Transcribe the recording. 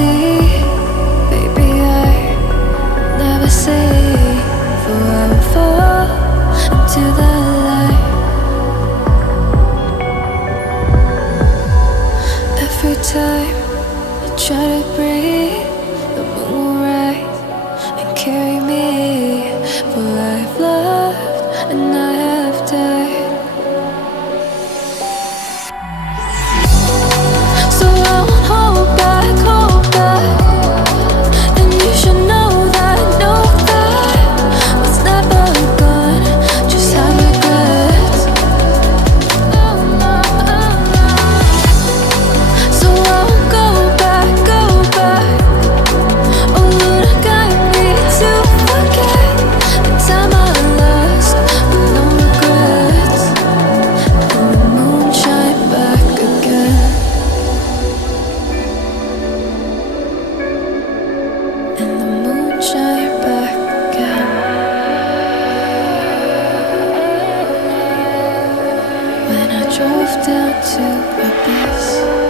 see, baby, I never say. For I will fall into the light. Every time I try to breathe, the moon will rise and carry me. For I've loved and I have died. So I won't hold back, hold back. And you should know that was never gone. Just have regrets. So I won't go back, go back. Oh Lord, I got me to forget the time I lost with no regrets. And the moon shine back again. And the moon shine back again. When I drove down to my base.